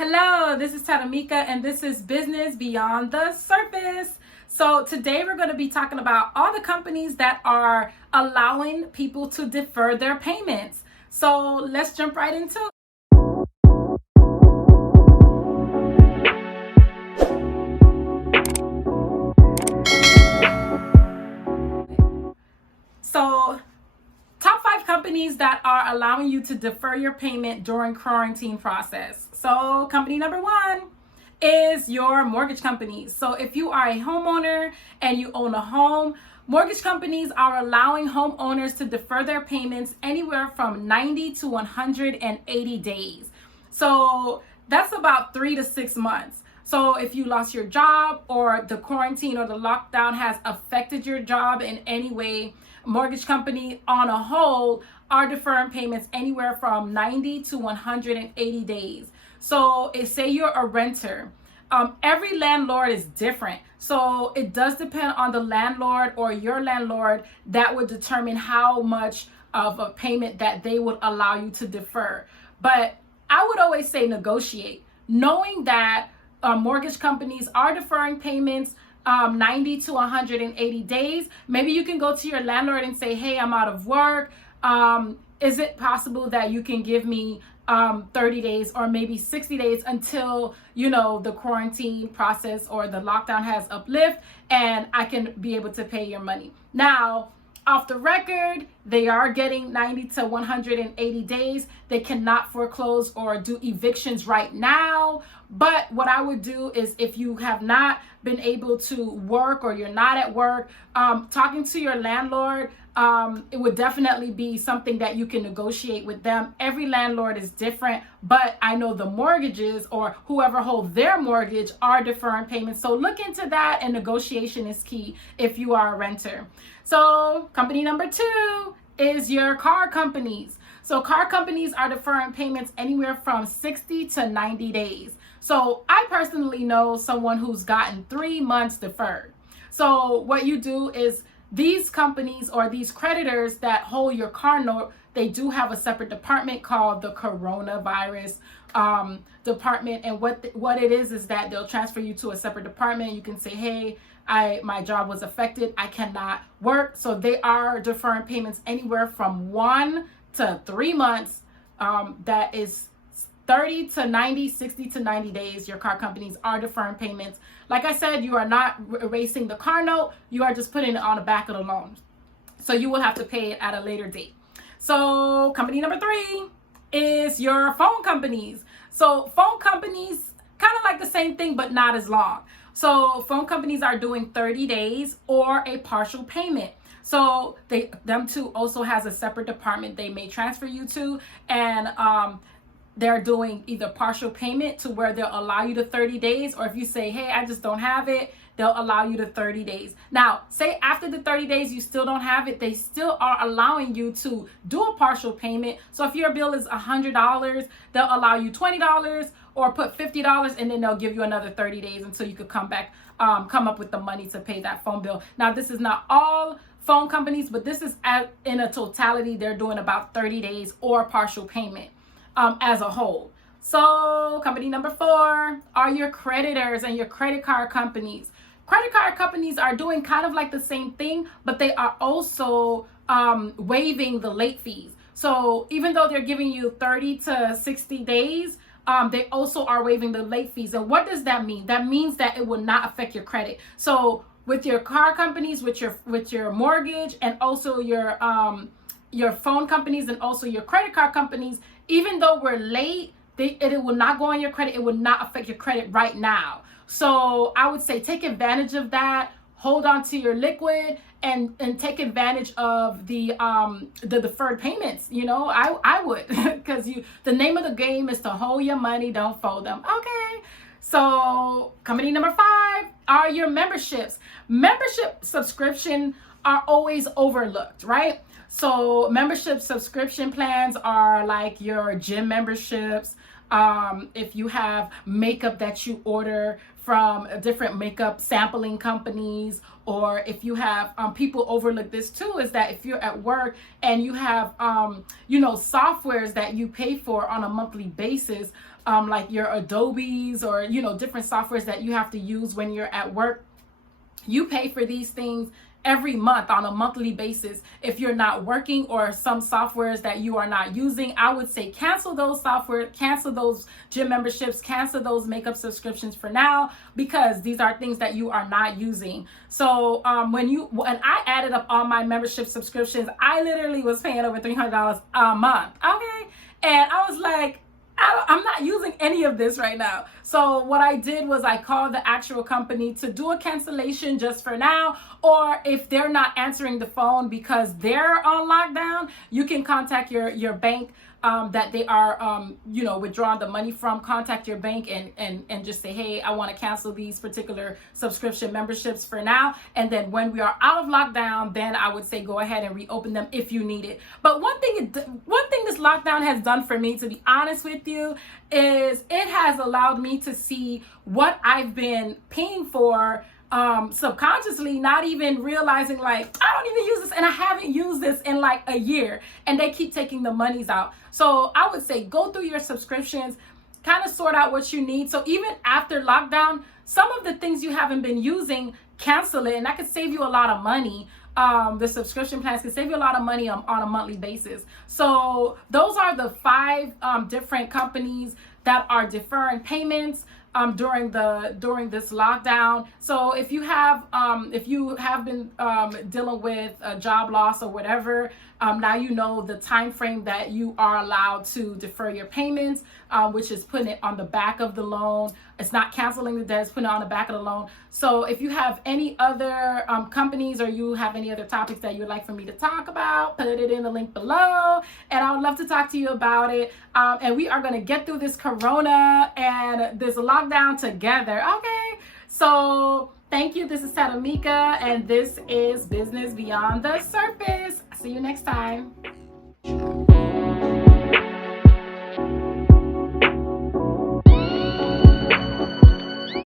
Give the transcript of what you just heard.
Hello, this is Tadamika, and this is Business Beyond the Surface. So today we're going to be talking about all the companies that are allowing people to defer their payments. So let's jump right into it. So top 5 companies that are allowing you to defer your payment during quarantine process. So company number 1 is your mortgage companies. So if you are a homeowner and you own a home, mortgage companies are allowing homeowners to defer their payments anywhere from 90 to 180 days. So that's about 3 to 6 months. So if you lost your job or the quarantine or the lockdown has affected your job in any way, mortgage company on a whole are deferring payments anywhere from 90 to 180 days. So say you're a renter. Every landlord is different. So it does depend on the landlord or your landlord that would determine how much of a payment that they would allow you to defer. But I would always say negotiate, knowing that mortgage companies are deferring payments 90 to 180 days. Maybe you can go to your landlord and say, hey, I'm out of work. Is it possible that you can give me 30 days or maybe 60 days until, the quarantine process or the lockdown has uplift and I can be able to pay your money. Now, off the record, they are getting 90 to 180 days. They cannot foreclose or do evictions right now. But what I would do is, if you have not been able to work or you're not at work, talking to your landlord, it would definitely be something that you can negotiate with them. Every landlord is different, but I know the mortgages or whoever holds their mortgage are deferring payments. So look into that, and negotiation is key if you are a renter. So company number 2 is your car companies. So car companies are deferring payments anywhere from 60 to 90 days. So I personally know someone who's gotten 3 months deferred. So what you do is, these companies or these creditors that hold your car note, they do have a separate department called the coronavirus department. And what it is that they'll transfer you to a separate department. You can say, hey, my job was affected, I cannot work. So they are deferring payments anywhere from 1 to 3 months. That is 30 to 90, 60 to 90 days. Your car companies are deferring payments. Like I said, you are not erasing the car note. You are just putting it on the back of the loan. So you will have to pay it at a later date. So company number 3 is your phone companies. So phone companies, kind of like the same thing, but not as long. So phone companies are doing 30 days or a partial payment. So them too also has a separate department they may transfer you to, and they're doing either partial payment to where they'll allow you to 30 days, or if you say, hey, I just don't have it, they'll allow you to 30 days. Now, say after the 30 days you still don't have it, they still are allowing you to do a partial payment. So if your bill is $100, they'll allow you $20 or put $50, and then they'll give you another 30 days until you could come up with the money to pay that phone bill. Now, this is not all phone companies, but this is in a totality, they're doing about 30 days or partial payment as a whole. So company number 4 are your creditors and your credit card companies. Credit card companies are doing kind of like the same thing, but they are also waiving the late fees. So even though they're giving you 30 to 60 days, they also are waiving the late fees. And what does that mean? That means that it will not affect your credit. So with your car companies, with your mortgage, and also your phone companies, and also your credit card companies, even though we're late, it will not go on your credit. It will not affect your credit right now. So I would say take advantage of that. Hold on to your liquid and take advantage of the deferred payments. I would, because the name of the game is to hold your money, don't fold them. Okay. So company number 5 are your memberships. Membership subscription are always overlooked, right? So membership subscription plans are like your gym memberships, if you have makeup that you order from different makeup sampling companies, or if you have people overlook this too, is that if you're at work and you have softwares that you pay for on a monthly basis, like your Adobes or different softwares that you have to use when you're at work, you pay for these things every month on a monthly basis. If you're not working, or some softwares that you are not using, I would say cancel those software, cancel those gym memberships, cancel those makeup subscriptions for now, because these are things that you are not using. So when I added up all my membership subscriptions, I literally was paying over $300 a month. Okay. And I was like, I'm not using any of this right now. So what I did was I called the actual company to do a cancellation just for now. Or if they're not answering the phone because they're on lockdown, you can contact your bank that they are withdrawing the money from. Contact your bank and just say, hey, I want to cancel these particular subscription memberships for now, and then when we are out of lockdown, then I would say go ahead and reopen them if you need it. But one thing this lockdown has done for me, to be honest with you, is it has allowed me to see what I've been paying for subconsciously, not even realizing, like, I don't even use this, and I haven't used this in like a year, and they keep taking the monies out. So I would say go through your subscriptions, kind of sort out what you need. So even after lockdown, some of the things you haven't been using, cancel it, and that could save you a lot of money. The subscription plans can save you a lot of money on a monthly basis. So those are the 5 different companies that are deferring payments during this lockdown. So if you have been dealing with a job loss or whatever, now you know the time frame that you are allowed to defer your payments, which is putting it on the back of the loan. It's not canceling the debt, it's putting it on the back of the loan. So if you have any other companies, or you have any other topics that you would like for me to talk about, put it in the link below, and I would love to talk to you about it. And we are going to get through this corona and this lockdown together. Okay, so thank you. This is Tatamika, and this is Business Beyond the Surface. See you next time.